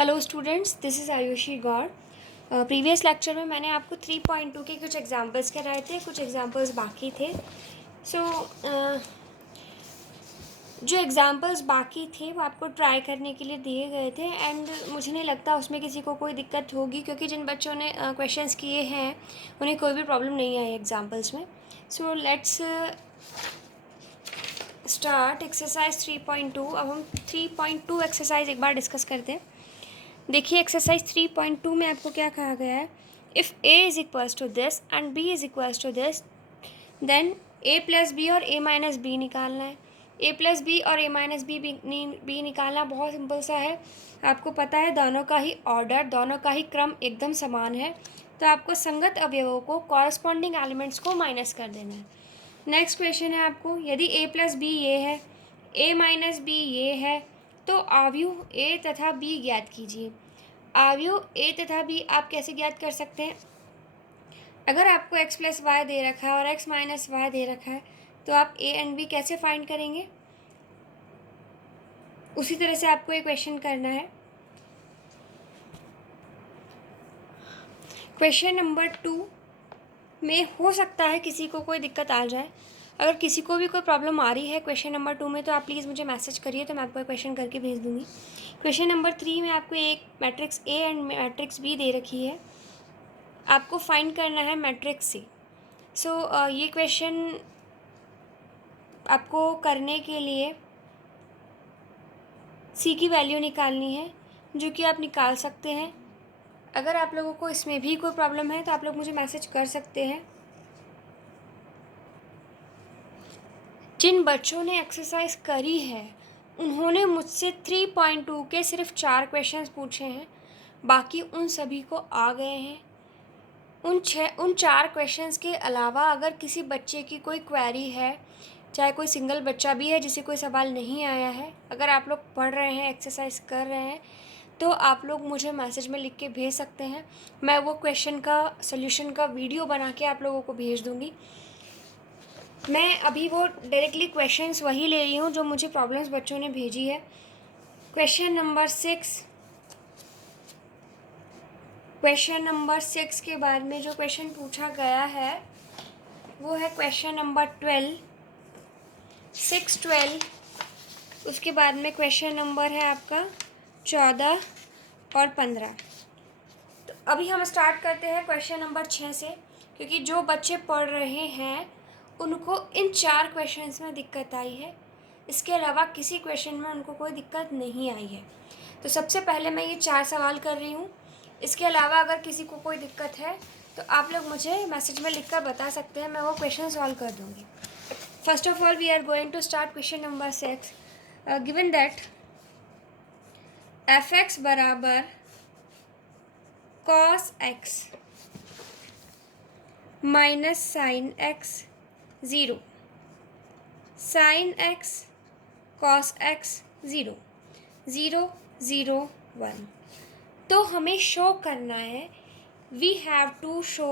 Hello students, this is Ayushi Gaur. Previous lecture में मैंने आपको 3.2 के कुछ एग्जांपल्स कराए थे, कुछ एग्जांपल्स बाकी थे। जो एग्जांपल्स बाकी थे वो आपको ट्राई करने के लिए दिए गए थे एंड मुझे नहीं लगता उसमें किसी को कोई दिक्कत होगी, क्योंकि जिन बच्चों ने क्वेश्चंस किए हैं उन्हें कोई भी प्रॉब्लम नहीं आई एग्जांपल्स में। So let's start exercise 3.2। अब हम 3.2 एक्सरसाइज एक बार डिस्कस करते हैं। देखिए एक्सरसाइज 3.2 में आपको क्या कहा गया है। If a is equals to this and b is equals to this, then a plus B और ए माइनस बी निकालना है। ए प्लस बी और ए माइनस बी निकालना बहुत सिंपल सा है। आपको पता है दोनों का ही ऑर्डर, दोनों का ही क्रम एकदम समान है, तो आपको संगत अवयवों को, कॉरस्पॉन्डिंग एलिमेंट्स को माइनस कर देना है। नेक्स्ट क्वेश्चन है आपको, यदि ए प्लस बी ये है, ए माइनस बी ये है, तो आव्यूह ए तथा बी ज्ञात कीजिए। आव्यूह ए तथा बी आप कैसे ज्ञात कर सकते हैं? अगर आपको x प्लस वाई दे रखा है और x माइनस वाई दे रखा है, तो आप ए एंड बी कैसे फाइंड करेंगे? उसी तरह से आपको ये क्वेश्चन करना है। क्वेश्चन नंबर 2 में हो सकता है किसी को कोई दिक्कत आ जाए। अगर किसी को भी कोई प्रॉब्लम आ रही है क्वेश्चन नंबर 2 में, तो आप प्लीज़ मुझे मैसेज करिए, तो मैं आपको क्वेश्चन करके भेज दूँगी। क्वेश्चन नंबर 3 में आपको एक matrix A and matrix B दे रखी है, आपको फाइंड करना है मैट्रिक्स सी। ये क्वेश्चन आपको करने के लिए सी की वैल्यू निकालनी है, जो कि आप निकाल सकते हैं। अगर आप लोगों को इसमें भी कोई प्रॉब्लम है तो आप लोग मुझे मैसेज कर सकते हैं। जिन बच्चों ने एक्सरसाइज करी है उन्होंने मुझसे 3.2 के सिर्फ 4 क्वेश्चंस पूछे हैं, बाकी उन सभी को आ गए हैं। उन 4 क्वेश्चंस के अलावा अगर किसी बच्चे की कोई क्वेरी है, चाहे कोई सिंगल बच्चा भी है जिसे कोई सवाल नहीं आया है, अगर आप लोग पढ़ रहे हैं, एक्सरसाइज कर रहे हैं, तो आप लोग मुझे मैसेज में लिख के भेज सकते हैं। मैं वो क्वेश्चन का सॉल्यूशन का वीडियो बना के आप लोगों को भेज दूँगी। मैं अभी वो डायरेक्टली क्वेश्चंस वही ले रही हूँ जो मुझे प्रॉब्लम्स बच्चों ने भेजी है। क्वेश्चन नंबर 6 के बाद में जो क्वेश्चन पूछा गया है वो है क्वेश्चन नंबर 12, 6-12। उसके बाद में क्वेश्चन नंबर है आपका 14 और 15। तो अभी हम स्टार्ट करते हैं क्वेश्चन नंबर 6 से, क्योंकि जो बच्चे पढ़ रहे हैं उनको इन 4 क्वेश्चंस में दिक्कत आई है, इसके अलावा किसी क्वेश्चन में उनको कोई दिक्कत नहीं आई है। तो सबसे पहले मैं ये 4 सवाल कर रही हूँ। इसके अलावा अगर किसी को कोई दिक्कत है तो आप लोग मुझे मैसेज में लिखकर बता सकते हैं, मैं वो क्वेश्चन सॉल्व कर दूँगी। First of all we are going to start question number 6। Given that f x बराबर cos x minus sine x 0, sine x cos x 0, 0 0 1। तो हमें शो करना है, वी हैव टू शो,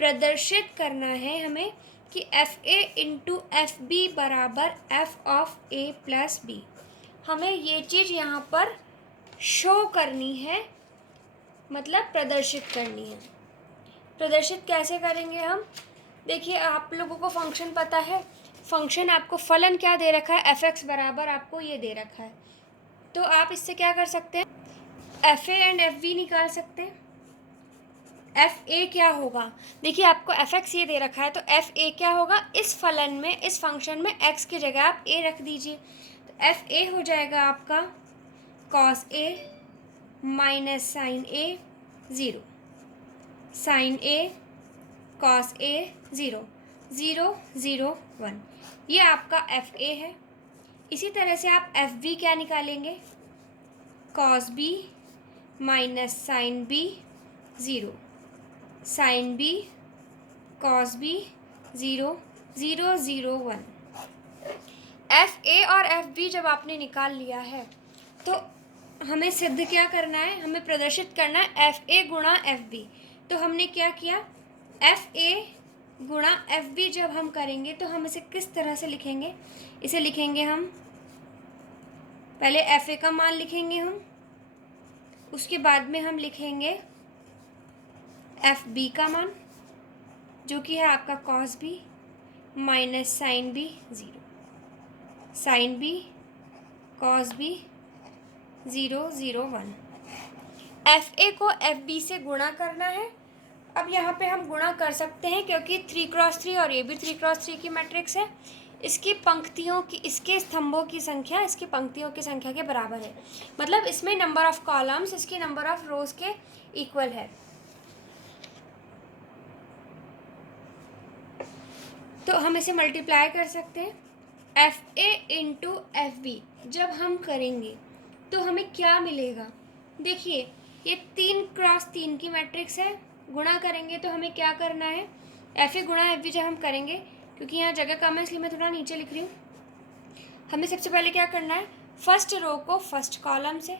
प्रदर्शित करना है हमें कि एफ ए इंटू एफ बी बराबर f of A plus b. हमें ये चीज़ यहाँ पर शो करनी है, मतलब प्रदर्शित करनी है। प्रदर्शित कैसे करेंगे हम? देखिए आप लोगों को फंक्शन पता है, फंक्शन आपको फलन क्या दे रखा है, एफ एक्स बराबर आपको ये दे रखा है। तो आप इससे क्या कर सकते हैं, F A and F B निकाल सकते हैं। एफ ए क्या होगा, देखिए आपको एफ एक्स ये दे रखा है, तो एफ ए क्या होगा, इस फलन में, इस फंक्शन में एक्स की जगह आप ए रख दीजिए। तो एफ ए हो जाएगा आपका cos A minus sine A 0, sign A cos A 0, 0 0 1। ये आपका एफ ए है। इसी तरह से आप एफ बी क्या निकालेंगे, cos B minus sine B 0, sine B cos B 0, 0 0 1। F A और एफ बी जब आपने निकाल लिया है तो हमें सिद्ध क्या करना है, हमें प्रदर्शित करना है एफ ए गुणा एफ बी। तो हमने क्या किया, एफ ए गुणा एफ बी जब हम करेंगे तो हम इसे किस तरह से लिखेंगे, इसे लिखेंगे हम पहले एफ ए का मान लिखेंगे हम, उसके बाद में हम लिखेंगे एफ बी का मान, जो कि है आपका cos B minus sine B 0, sine B cos B 0 0 1। F A को एफ बी से गुणा करना है। अब यहाँ पे हम गुणा कर सकते हैं क्योंकि 3x3 और ये भी 3x3 की मैट्रिक्स है। इसकी पंक्तियों की, इसके स्तंभों की संख्या इसकी पंक्तियों की संख्या के बराबर है, मतलब इसमें नंबर ऑफ कॉलम्स इसकी नंबर ऑफ रोज के इक्वल है। तो हम इसे मल्टीप्लाई कर सकते हैं। एफ ए इंटू एफ बी जब हम करेंगे तो हमें क्या मिलेगा? देखिए ये 3x3 की मैट्रिक्स है, गुणा करेंगे तो हमें क्या करना है, एफ ए गुणा एफ बी जब हम करेंगे, क्योंकि यहाँ जगह कम है इसलिए मैं थोड़ा नीचे लिख रही हूँ। हमें सबसे पहले क्या करना है, फर्स्ट रो को फर्स्ट कॉलम से,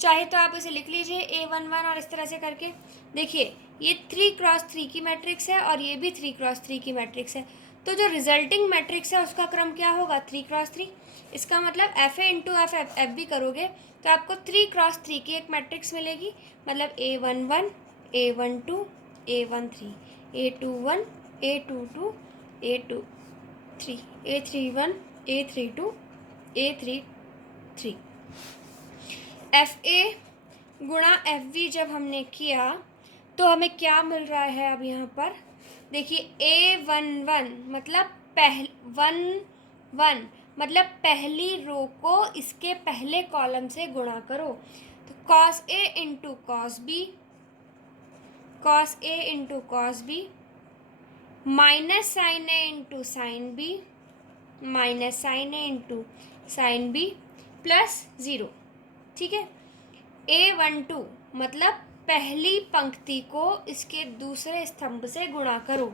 चाहे तो आप इसे लिख लीजिए A11 और इस तरह से करके। देखिए ये 3x3 की मैट्रिक्स है और ये भी 3x3 की मैट्रिक्स है, तो जो रिजल्टिंग मैट्रिक्स है उसका क्रम क्या होगा, 3x3। इसका मतलब एफ ए इंटू एफ बी करोगे तो आपको 3x3 की एक मैट्रिक्स मिलेगी, मतलब A11 A12 A13 A21 A22 A23 A31 A32 A33। F A गुणा एफ बी जब हमने किया तो हमें क्या मिल रहा है? अब यहाँ पर देखिए A11 मतलब मतलब पहली रो को इसके पहले कॉलम से गुणा करो, तो कॉस ए इंटू कॉस बी, कॉस ए into cos B minus sine ए into sine b, minus sine ए इंटू साइन बी प्लस 0। ठीक है, A12 मतलब पहली पंक्ति को इसके दूसरे स्तंभ से गुणा करो,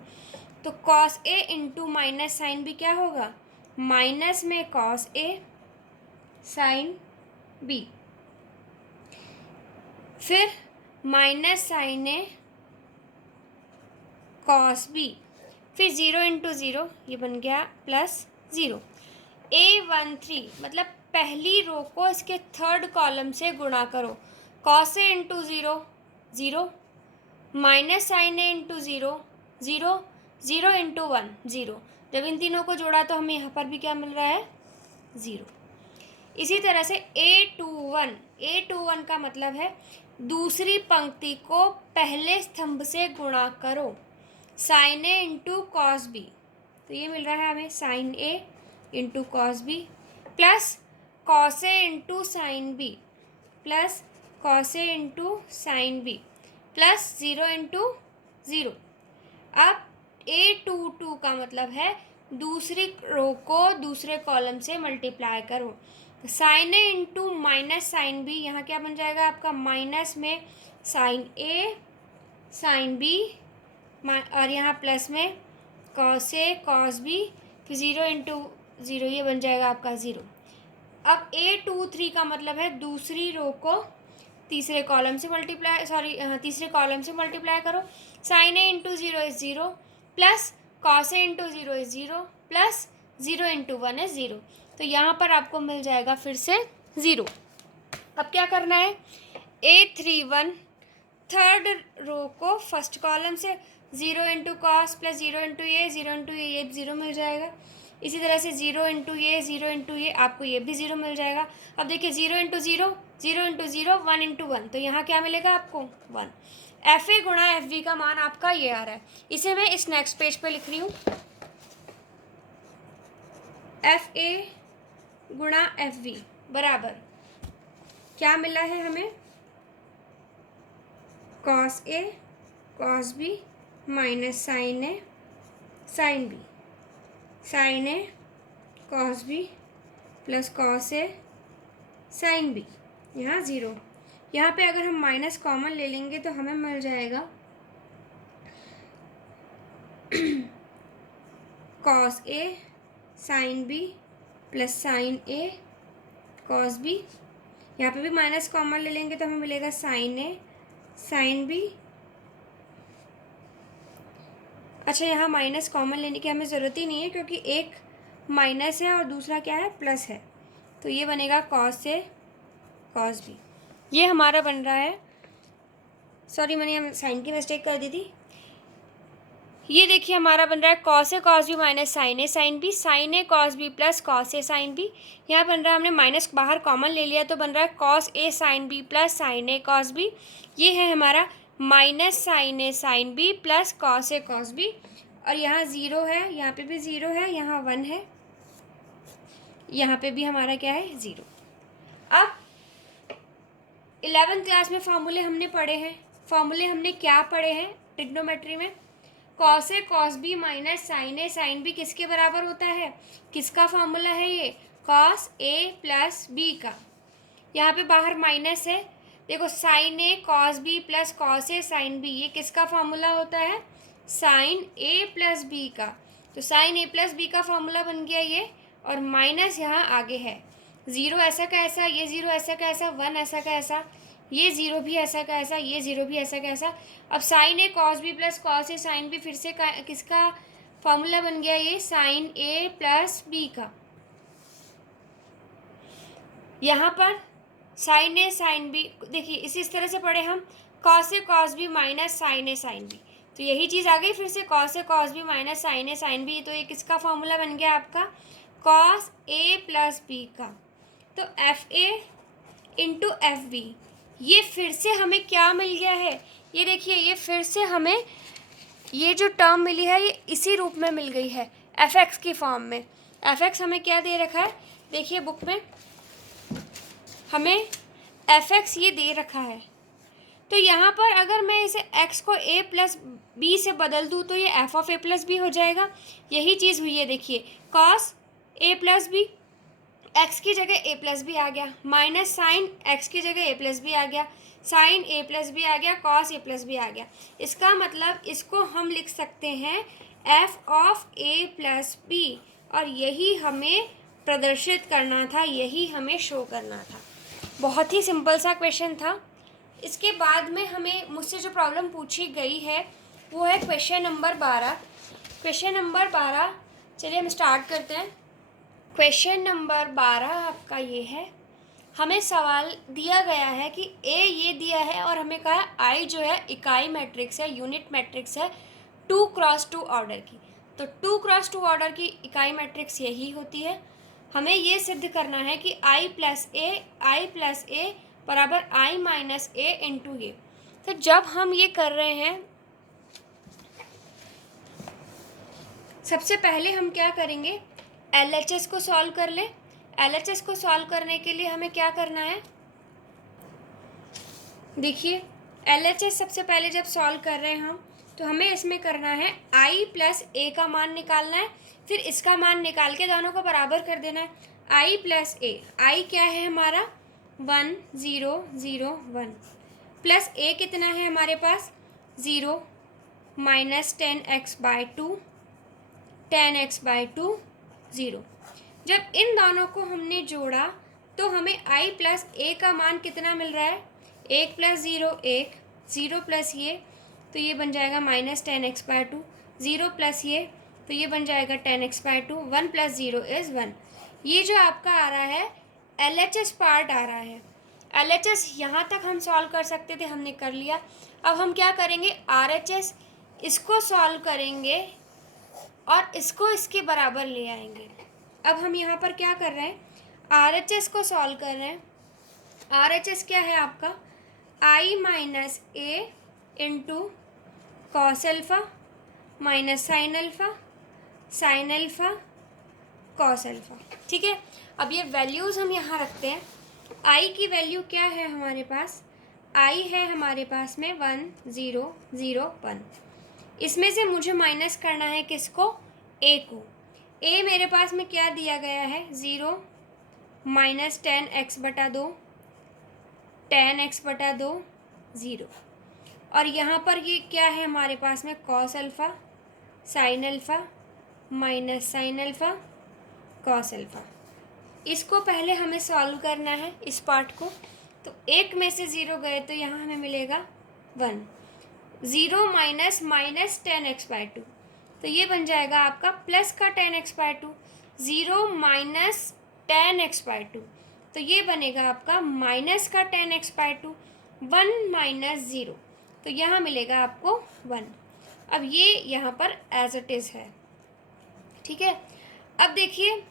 तो कॉस ए इंटू माइनस साइन बी क्या होगा, माइनस में कॉस ए साइन बी, फिर माइनस साइन ए कॉस बी, फिर 0 इंटू 0 ये बन गया प्लस 0। A13 मतलब पहली रो को इसके थर्ड कॉलम से गुणा करो, cos A into 0 0, minus sine A into 0 0, 0 into 1 0। जब इन तीनों को जोड़ा तो हमें यहाँ पर भी क्या मिल रहा है, 0। इसी तरह से A21 का मतलब है दूसरी पंक्ति को पहले स्तंभ से गुणा करो, साइन ए इंटू कॉस बी, तो ये मिल रहा है हमें साइन ए into cos b plus cos ए into sine b plus cos ए into sine b plus 0 into 0। अब A22 का मतलब है दूसरी रो को दूसरे कॉलम से मल्टीप्लाई करो, साइन ए इंटू माइनस साइन बी, यहाँ क्या बन जाएगा आपका, माइनस में साइन ए साइन बी और यहाँ प्लस में कॉस ए कॉस बी, फिर 0 इंटू 0 ये बन जाएगा आपका 0। अब A23 का मतलब है दूसरी रो को तीसरे कॉलम से तीसरे कॉलम से मल्टीप्लाई करो, sine A into 0 is 0 plus cos A into 0 is 0 plus 0 into 1 is 0, तो यहाँ पर आपको मिल जाएगा फिर से 0। अब क्या करना है, A31 थर्ड रो को फर्स्ट कॉलम से 0 इंटू कॉस प्लस 0 इंटू ये 0 इंटू ये 0 मिल जाएगा। इसी तरह से 0 इंटू ये 0 इंटू ये आपको ये भी 0 मिल जाएगा। अब देखिए 0 इंटू 0 0 इंटू 0 1 इंटू 1, तो यहाँ क्या मिलेगा आपको 1। एफ ए गुणा एफ बी का मान आपका ये आ रहा है, इसे मैं इस नेक्स्ट पेज पे लिख रही हूँ। एफ ए गुणा एफ बी बराबर क्या मिला है हमें, cos A cos B minus sine A sine B, sign A cos b plus cos A sine B, यहाँ 0। यहाँ पे अगर हम माइनस कॉमन ले लेंगे तो हमें मिल जाएगा cos A sign b plus sign A cos B, यहाँ पे भी माइनस कॉमन ले लेंगे तो हमें मिलेगा साइन ए साइन बी। अच्छा, यहाँ माइनस कॉमन लेने की हमें ज़रूरत ही नहीं है क्योंकि एक माइनस है और दूसरा क्या है, प्लस है, तो ये बनेगा कॉस ए कॉस बी। ये हमारा बन रहा है, सॉरी मैंने साइन की मिस्टेक कर दी थी। ये देखिए हमारा बन रहा है cos A cos B minus sine A sine B, sign A cos b plus cos A sine B. यहाँ बन रहा है, हमने माइनस बाहर कॉमन ले लिया तो बन रहा है cos A sign b plus sign A cos B. ये है हमारा माइनस साइन ए साइन बी प्लस कॉस ए कॉस बी। और यहाँ ज़ीरो है, यहाँ पे भी ज़ीरो है, यहाँ 1 है, यहाँ पे भी हमारा क्या है 0। अब 11th क्लास में फार्मूले हमने पढ़े हैं। फार्मूले हमने क्या पढ़े हैं ट्रिग्नोमेट्री में? Cos A cos B minus sine A sine B किसके बराबर होता है? किसका फार्मूला है ये? कॉस ए प्लस बी का। यहाँ पे बाहर माइनस है, देखो साइन ए कॉस बी प्लस कॉस ए साइन बी, ये किसका फार्मूला होता है? साइन ए प्लस बी का। तो साइन ए प्लस बी का फार्मूला बन गया ये, और माइनस यहाँ आगे है। 0 ऐसा का ऐसा, ये 0 ऐसा का ऐसा, 1 ऐसा का ऐसा, ये 0 भी ऐसा का ऐसा, ये 0 भी ऐसा का ऐसा। अब साइन ए कॉस बी प्लस कॉस ए साइन बी फिर से किसका फार्मूला बन गया ये? साइन ए प्लस बी का। यहाँ पर साइन ए साइन बी, देखिए इस तरह से पढ़े हम, cos A cos B minus sine A sine B, तो यही चीज़ आ गई फिर से cos A cos B minus sine A sine B. तो ये किसका फार्मूला बन गया आपका? कॉस ए प्लस बी का। तो एफ ए इंटू एफ बी, ये फिर से हमें क्या मिल गया है? ये देखिए, ये फिर से हमें ये जो टर्म मिली है ये इसी रूप में मिल गई है, एफ एक्स की फॉर्म में। एफ एक्स हमें क्या दे रखा है? देखिए बुक में हमें एफ एक्स ये दे रखा है। तो यहाँ पर अगर मैं इसे x को a प्लस बी से बदल दूँ तो ये F of A plus B हो जाएगा। यही चीज़ हुई है, देखिए cos A plus B, x की जगह a प्लस बी आ गया, माइनस साइन एक्स की जगह a प्लस बी आ गया, साइन a प्लस बी आ गया, कॉस a प्लस बी आ गया। इसका मतलब इसको हम लिख सकते हैं F of a plus B, और यही हमें प्रदर्शित करना था, यही हमें शो करना था। बहुत ही सिंपल सा क्वेश्चन था। इसके बाद में हमें मुझसे जो प्रॉब्लम पूछी गई है वो है क्वेश्चन नंबर 12। क्वेश्चन नंबर 12, चलिए हम स्टार्ट करते हैं। क्वेश्चन नंबर 12 आपका ये है, हमें सवाल दिया गया है कि ए ये दिया है और हमें कहा आई जो है इकाई मैट्रिक्स है, यूनिट मैट्रिक्स है 2x2 ऑर्डर की। तो 2x2 ऑर्डर की इकाई मैट्रिक्स यही होती है। हमें ये सिद्ध करना है कि आई प्लस ए बराबर आई माइनस ए इंटू ए। तो जब हम ये कर रहे हैं, सबसे पहले हम क्या करेंगे? LHS को सॉल्व कर लें। LHS को सॉल्व करने के लिए हमें क्या करना है? देखिए LHS सबसे पहले जब सॉल्व कर रहे हैं हम, तो हमें इसमें करना है i प्लस ए का मान निकालना है, फिर इसका मान निकाल के दोनों को बराबर कर देना है। i प्लस ए, आई क्या है हमारा? 1 0 0 1, प्लस ए कितना है हमारे पास? 0 माइनस 10x/2, 10x/2 0। जब इन दोनों को हमने जोड़ा तो हमें i प्लस ए का मान कितना मिल रहा है? 1 प्लस 0 1, 0 प्लस ये तो ये बन जाएगा माइनस 10x/2, 0 प्लस ये तो ये बन जाएगा 10x/2, 1 प्लस 0 इज़ 1। ये जो आपका आ रहा है LHS पार्ट आ रहा है। LHS यहाँ तक हम सॉल्व कर सकते थे, हमने कर लिया। अब हम क्या करेंगे? RHS, इसको सॉल्व करेंगे और इसको इसके बराबर ले आएंगे। अब हम यहाँ पर क्या कर रहे हैं? RHS को सॉल्व कर रहे हैं। RHS क्या है आपका? i minus A into cos alpha minus sine alpha, sine alpha cos alpha. ठीक है, अब ये वैल्यूज़ हम यहाँ रखते हैं। i की वैल्यू क्या है हमारे पास? i है हमारे पास में 1 0 0 1। इसमें से मुझे माइनस करना है किसको? a को। a मेरे पास में क्या दिया गया है? 0 माइनस 10x/2, 10x/2 0। और यहाँ पर ये क्या है हमारे पास में? Cos alpha sine alpha minus sine alpha cos alpha. इसको पहले हमें सॉल्व करना है, इस पार्ट को। तो एक में से 0 गए तो यहाँ हमें मिलेगा 1। 0 माइनस 10x/2, तो ये बन जाएगा आपका प्लस का 10x/2। 0 माइनस 10x/2, तो ये बनेगा आपका माइनस का 10x/2, 1 माइनस 0, तो यहाँ मिलेगा आपको 1। अब ये यहाँ पर एज इट इज़ है, ठीक है। अब देखिए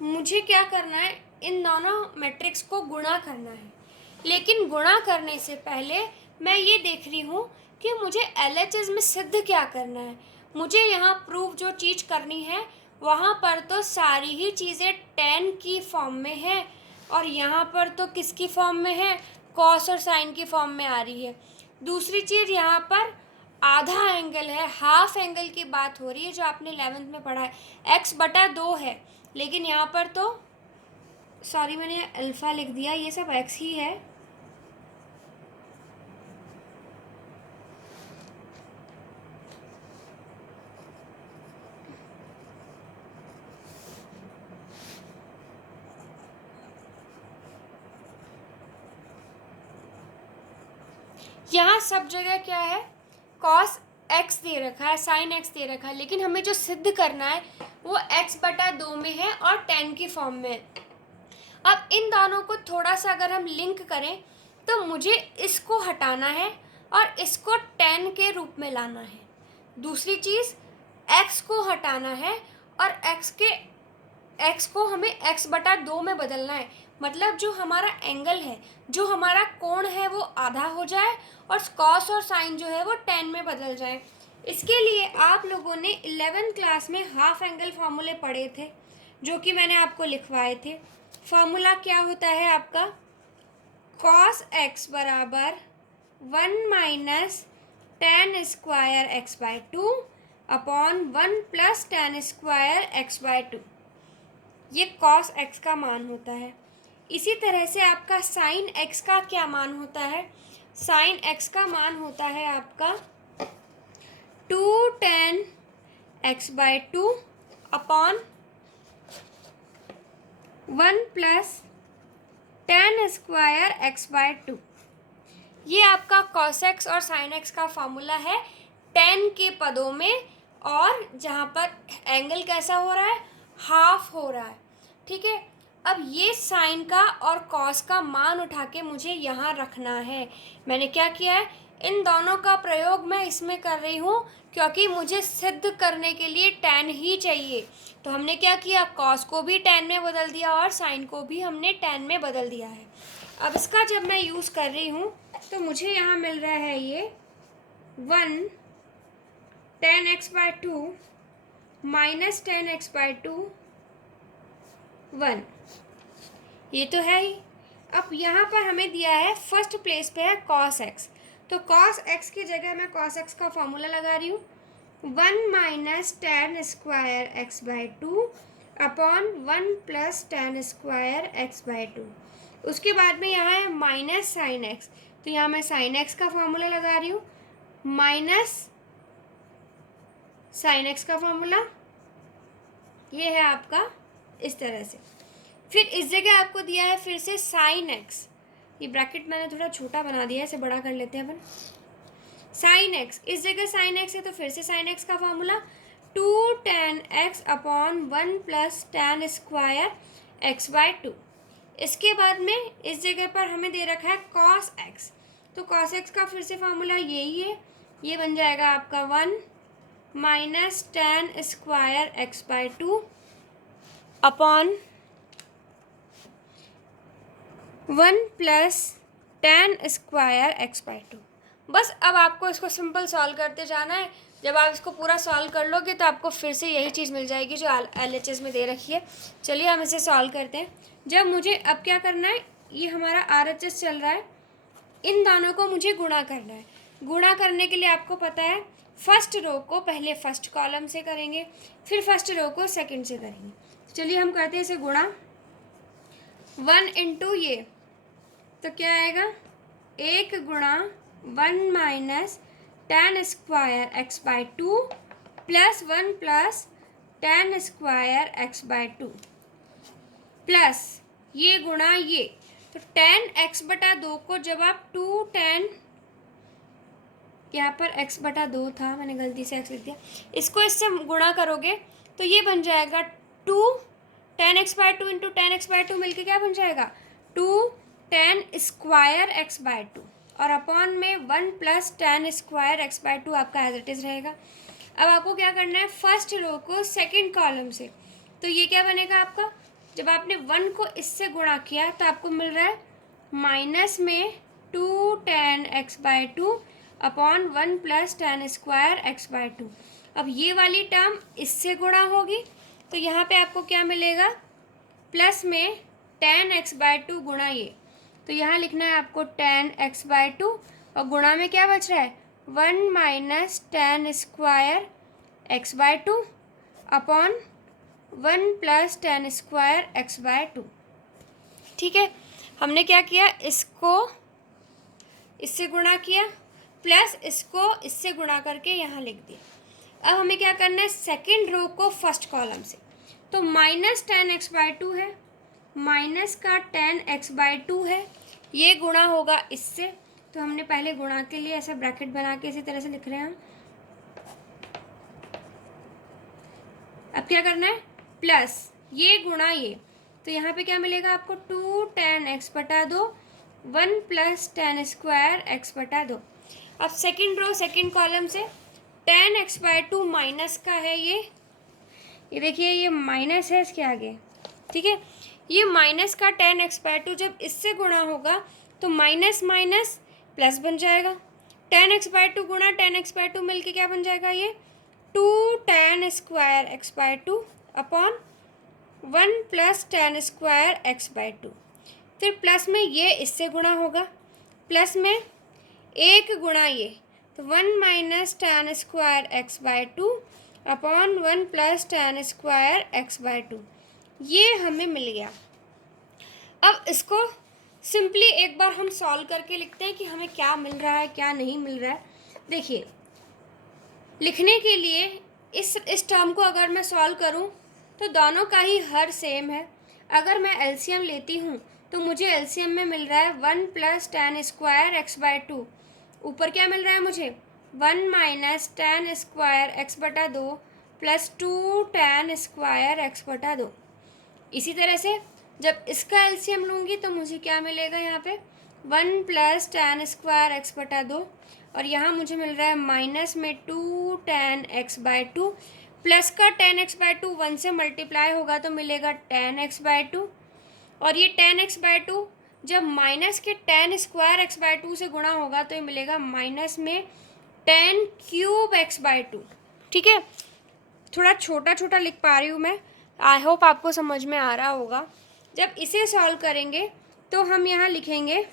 मुझे क्या करना है, इन दोनों मैट्रिक्स को गुणा करना है, लेकिन गुणा करने से पहले मैं ये देख रही हूँ कि मुझे LHS में सिद्ध क्या करना है। मुझे यहाँ प्रूफ जो चीज़ करनी है वहाँ पर तो सारी ही चीज़ें tan की फॉर्म में है, और यहाँ पर तो किसकी फॉर्म में है, कॉस और साइन की फॉर्म में आ रही है। दूसरी चीज़ यहाँ पर आधा एंगल है, हाफ एंगल की बात हो रही है जो आपने 11th में पढ़ा है, x/2 है, लेकिन यहाँ पर तो सॉरी मैंने अल्फ़ा लिख दिया, ये सब x ही है। यहाँ सब जगह क्या है, cos x दे रखा है, sin x दे रखा है, लेकिन हमें जो सिद्ध करना है वो x/2 में है और tan की फॉर्म में है। अब इन दोनों को थोड़ा सा अगर हम लिंक करें तो मुझे इसको हटाना है और इसको tan के रूप में लाना है। दूसरी चीज़ x को हटाना है और x को हमें x/2 में बदलना है, मतलब जो हमारा एंगल है, जो हमारा कोण है वो आधा हो जाए और कॉस और साइन जो है वो tan में बदल जाए। इसके लिए आप लोगों ने 11th क्लास में हाफ एंगल फार्मूले पढ़े थे जो कि मैंने आपको लिखवाए थे। फार्मूला क्या होता है आपका, cos x बराबर 1 minus tan² x/2 upon 1 plus tan² x/2, ये cos x का मान होता है। इसी तरह से आपका sin x का क्या मान होता है, sin x का मान होता है आपका 2 tan x/2 upon 1 plus tan² x/2। ये आपका cos x और sin x का फॉर्मूला है tan के पदों में, और जहाँ पर एंगल कैसा हो रहा है, हाफ हो रहा है, ठीक है। अब ये साइन का और कॉस का मान उठा के मुझे यहाँ रखना है। मैंने क्या किया है, इन दोनों का प्रयोग मैं इसमें कर रही हूँ क्योंकि मुझे सिद्ध करने के लिए tan ही चाहिए। तो हमने क्या किया, कॉस को भी tan में बदल दिया और साइन को भी हमने tan में बदल दिया है। अब इसका जब मैं यूज़ कर रही हूँ तो मुझे यहाँ मिल रहा है ये 1 tan x/2 minus tan x/2 1, ये तो है ही। अब यहाँ पर हमें दिया है फर्स्ट प्लेस पे है cos x, तो cos x की जगह मैं cos x का फॉर्मूला लगा रही हूँ, 1 minus tan² x/2 upon 1 plus tan² x/2। उसके बाद में यहाँ है माइनस साइन x, तो यहाँ मैं साइन x का फॉर्मूला लगा रही हूँ, माइनस साइन x का फॉर्मूला ये है आपका इस तरह से। फिर इस जगह आपको दिया है फिर से साइन x, ये ब्रैकेट मैंने थोड़ा छोटा बना दिया है, इसे बड़ा कर लेते हैं अपन। साइन x, इस जगह साइन x है तो फिर से साइन x का formula 2 tan x upon 1 plus tan² x/2। इसके बाद में इस जगह पर हमें दे रखा है cos x, तो cos x का फिर से फॉर्मूला यही है, ये बन जाएगा आपका 1 minus tan² x/2 upon 1 plus tan² x/2। बस अब आपको इसको सिंपल सॉल्व करते जाना है। जब आप इसको पूरा सॉल्व कर लोगे तो आपको फिर से यही चीज़ मिल जाएगी जो LHS में दे रखी है। चलिए हम इसे सॉल्व करते हैं। जब मुझे अब क्या करना है, ये हमारा RHS चल रहा है, इन दोनों को मुझे गुणा करना है। गुणा करने के लिए आपको पता है फर्स्ट रो को पहले फर्स्ट कॉलम से करेंगे, फिर फर्स्ट रो को सेकंड से करेंगे। चलिए हम करते हैं इसे गुणा। 1 इंटू ये तो क्या आएगा, 1 गुणा 1 minus tan² x/2 plus 1 plus tan² x/2 plus ये गुणा ये, तो tan x/2 को जब आप 2 tan, यहाँ पर x/2 था, मैंने गलती से x लिख दिया, इसको इससे गुणा करोगे तो ये बन जाएगा 2 ten x by two into ten x by two मिल के क्या बन जाएगा, 2 ten square x by two, और अपॉन में 1 plus ten square x by two आपका एज इट इज़ रहेगा। अब आपको क्या करना है, फर्स्ट रो को सेकंड कॉलम से, तो ये क्या बनेगा आपका, जब आपने 1 को इससे गुणा किया तो आपको मिल रहा है माइनस में 2 ten x by two upon 1 plus ten square x by to. अब ये वाली टर्म इससे गुणा होगी तो यहाँ पे आपको क्या मिलेगा, प्लस में टेन एक्स बाय टू गुणा ये, तो यहाँ लिखना है आपको टेन एक्स बाय टू, और गुणा में क्या बच रहा है, 1 minus ten square x by two upon 1 plus ten square x by to. ठीक है, हमने क्या किया, इसको इससे गुणा किया प्लस इसको इससे गुणा करके यहाँ लिख दिया। अब हमें क्या करना है, सेकेंड रो को फर्स्ट कॉलम से, तो minus ten x by to है, माइनस का टेन एक्स बाय टू है, ये गुणा होगा इससे, तो हमने पहले गुणा के लिए ऐसा ब्रैकेट बना के इसी तरह से लिख रहे हैं हम। अब क्या करना है, प्लस ये गुणा ये, तो यहाँ पे क्या मिलेगा आपको, 2 टेन एक्स बटा 2 1 प्लस टेन स्क्वायर एक्स बटा 2। अब सेकेंड रो सेकेंड कॉलम से ten x by to minus का है ये देखिए ये माइनस है इसके आगे, ठीक है, ये माइनस का टेन एक्स बाय टू जब इससे गुणा होगा तो माइनस माइनस प्लस बन जाएगा, टेन एक्स बाय टू गुणा टेन एक्स बाय टू मिल के क्या बन जाएगा, ये 2 ten square x by two upon 1 plus ten square x by to. फिर प्लस में ये इससे गुणा होगा, प्लस में एक गुणा ये, तो 1 minus ten square x by two upon 1 plus ten square x by to, ये हमें मिल गया। अब इसको सिंपली एक बार हम सॉल्व करके लिखते हैं कि हमें क्या मिल रहा है क्या नहीं मिल रहा है। देखिए, लिखने के लिए इस टर्म को अगर मैं सॉल्व करूं तो दोनों का ही हर सेम है। अगर मैं एलसीएम लेती हूं तो मुझे एलसीएम में मिल रहा है 1 plus ten square x by to, ऊपर क्या मिल रहा है मुझे, 1 माइनस टेन स्क्वायर एक्स बटा 2 प्लस 2 टेन स्क्वायर एक्स बटा 2। इसी तरह से जब इसका एलसीएम लूँगी तो मुझे क्या मिलेगा, यहाँ पे 1 प्लस टेन स्क्वायर एक्स बटा 2, और यहाँ मुझे मिल रहा है माइनस में 2 ten x by two, plus का टेन एक्स बाय टू 1 से मल्टीप्लाई होगा तो मिलेगा टेन एक्स बाय टू, और ये टेन एक्स बाय टू जब माइनस के ten square x by two से गुणा होगा तो ये मिलेगा माइनस में ten cube x by to. ठीक है, थोड़ा छोटा छोटा लिख पा रही हूँ मैं, आई होप आपको समझ में आ रहा होगा। जब इसे सॉल्व करेंगे तो हम यहाँ लिखेंगे,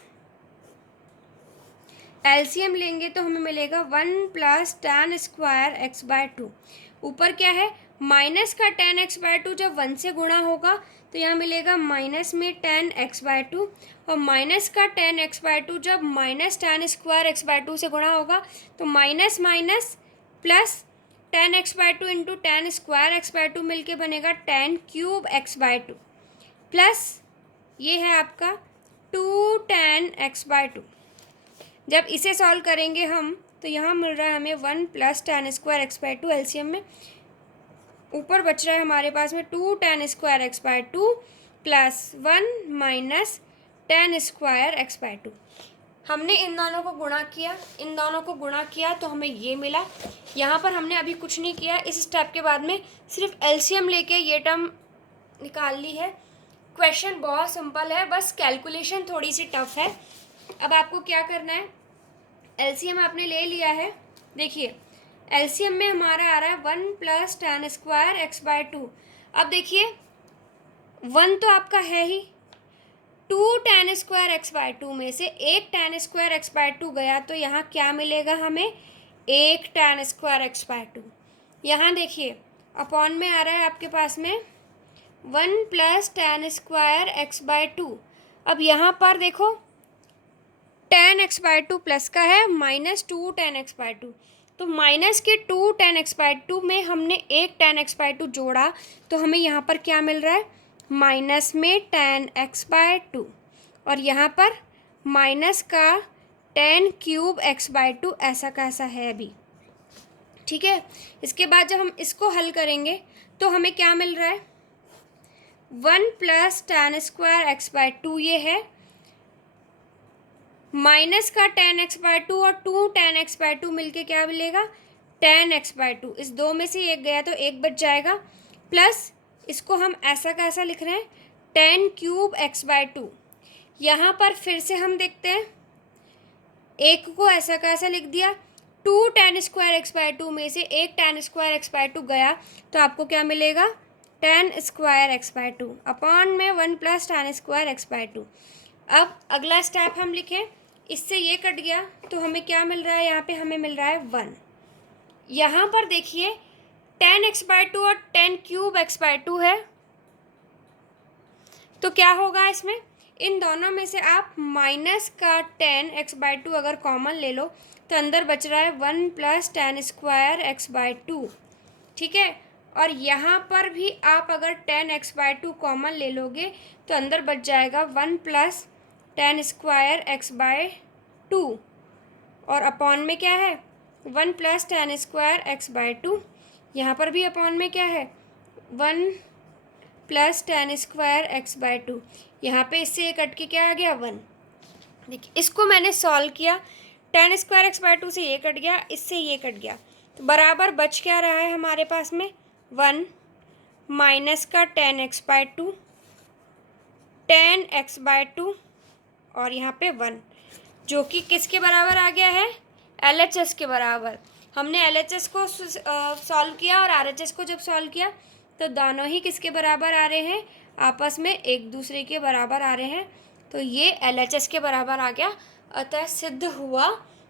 एलसीएम लेंगे तो हमें मिलेगा 1 plus ten square x by to, ऊपर क्या है माइनस का टेन एक्स बाय टू जब 1 से गुणा होगा तो यहाँ मिलेगा माइनस में टेन एक्स बाय टू, और माइनस का टेन एक्स बाय टू जब minus ten square x by two से गुणा होगा तो minus minus plus ten x by two into ten square x by two मिल के बनेगा ten cube x by two, plus ये है आपका 2 टेन एक्स बाय टू। जब इसे सॉल्व करेंगे हम तो यहाँ मिल रहा है हमें 1 plus ten square x by to LCM में, ऊपर बच रहा है हमारे पास में 2 ten square x by two plus 1 minus ten square x by to. हमने इन दोनों को गुणा किया, इन दोनों को गुणा किया तो हमें ये मिला। यहाँ पर हमने अभी कुछ नहीं किया, इस स्टेप के बाद में सिर्फ एलसीएम लेके ये टर्म निकाल ली है। क्वेश्चन बहुत सिंपल है, बस कैलकुलेशन थोड़ी सी टफ है। अब आपको क्या करना है, एलसीएम आपने ले लिया है, देखिए एलसीएम में हमारा आ रहा है 1 plus ten square x by to. अब देखिए 1 तो आपका है ही, 2 ten square x by to में से एक ten square x by to गया तो यहाँ क्या मिलेगा हमें, एक ten square x by to. यहाँ देखिए अपॉन में आ रहा है आपके पास में 1 plus ten square x by to. अब यहाँ पर देखो ten x by two plus का है minus 2 ten x by to, तो माइनस के 2 टेन एक्स बाय टू में हमने एक टेन एक्स बाय टू जोड़ा तो हमें यहाँ पर क्या मिल रहा है, माइनस में टेन एक्स बाय टू, और यहाँ पर माइनस का ten cube x by to, ऐसा का ऐसा है अभी। ठीक है, इसके बाद जब हम इसको हल करेंगे तो हमें क्या मिल रहा है, 1 plus tan square x by to ये है, माइनस का tan एक्स बाय टू और 2 tan एक्स बाय टू मिलके क्या मिलेगा, tan एक्स बाय टू। इस दो में से एक गया तो एक बच जाएगा, प्लस इसको हम ऐसा का ऐसा लिख रहे हैं tan cube x by to. यहाँ पर फिर से हम देखते हैं, एक को ऐसा का ऐसा लिख दिया, 2 tan square x by to में से एक tan square x by to गया तो आपको क्या मिलेगा, tan square x by two upon में 1 plus tan square x by to. अब अगला स्टेप हम लिखें, इससे ये कट गया तो हमें क्या मिल रहा है, यहाँ पे हमें मिल रहा है 1। यहाँ पर देखिए tan एक्स बाय टू और tan cube x by to है, तो क्या होगा इसमें, इन दोनों में से आप माइनस का tan एक्स बाय टू अगर कॉमन ले लो तो अंदर बच रहा है 1 plus tan square x by to, ठीक है। और यहाँ पर भी आप अगर tan x by two common ले लोगे तो अंदर बच जाएगा 1 plus tan square x by two, और अपॉन में क्या है 1 plus tan square x by to. यहाँ पर भी अपॉन में क्या है 1 plus tan square x by to. यहाँ पे इससे ये कट के क्या आ गया 1। देखिए इसको मैंने सॉल्व किया, tan square x by two से ये कट गया, इससे ये कट गया, तो बराबर बच क्या रहा है हमारे पास में 1 माइनस का tan x by to, tan x by two और यहाँ पे 1, जो कि किसके बराबर आ गया है, LHS के बराबर। हमने LHS को सॉल्व किया और RHS को जब सॉल्व किया तो दोनों ही किसके बराबर आ रहे हैं, आपस में एक दूसरे के बराबर आ रहे हैं, तो ये LHS के बराबर आ गया। अतः सिद्ध हुआ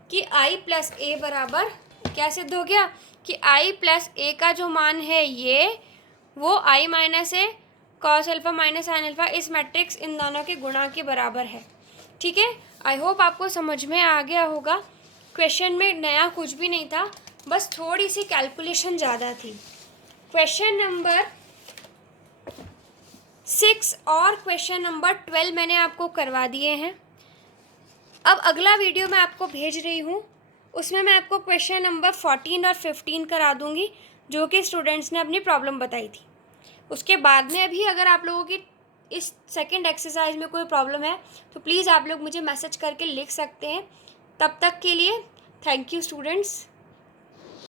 कि I प्लस ए बराबर, क्या सिद्ध हो गया कि I प्लस ए का जो मान है ये, वो I minus A cos alpha minus sine alpha इस मैट्रिक्स इन दोनों के गुणा के बराबर है, ठीक है। आई होप आपको समझ में आ गया होगा। क्वेश्चन में नया कुछ भी नहीं था, बस थोड़ी सी कैलकुलेशन ज़्यादा थी। क्वेश्चन नंबर 6 और क्वेश्चन नंबर 12 मैंने आपको करवा दिए हैं। अब अगला वीडियो मैं आपको भेज रही हूँ, उसमें मैं आपको क्वेश्चन नंबर 14 और 15 करा दूँगी, जो कि स्टूडेंट्स ने अपनी प्रॉब्लम बताई थी। उसके बाद में अभी अगर आप लोगों की इस सेकंड एक्सरसाइज में कोई प्रॉब्लम है तो प्लीज़ आप लोग मुझे मैसेज करके लिख सकते हैं। तब तक के लिए थैंक यू स्टूडेंट्स।